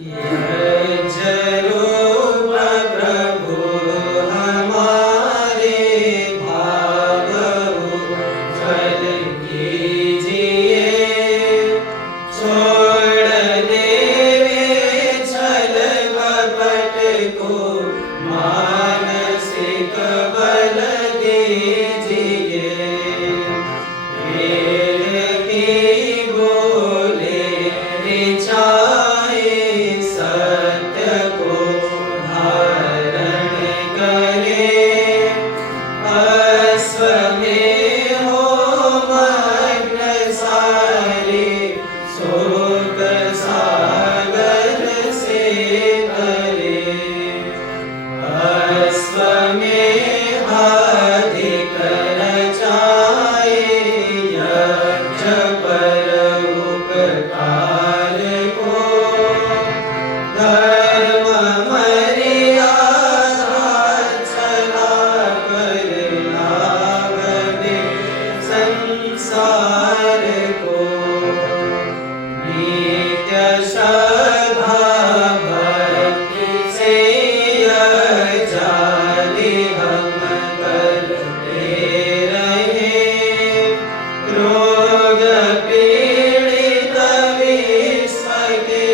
यज्ञरूप प्रभु हमारे भाव उज्ज्वल कीजिए। छोड़ देवे छल कपट को मानसिक बल दीजिए। वेद की बोले रिचाए सत्य को धारण करे। अश्वमेध हो मग्न सारे शोक सागर से तरे। अश्वमेधाधिक रचाए यज्ञ पर उपकार को। धर्म मर्यादा चला कर लावे संसार को। नित्य श्रद्धा भक्ति से यज्ञादि हम करते रहे। रोग पीड़ित विश्व के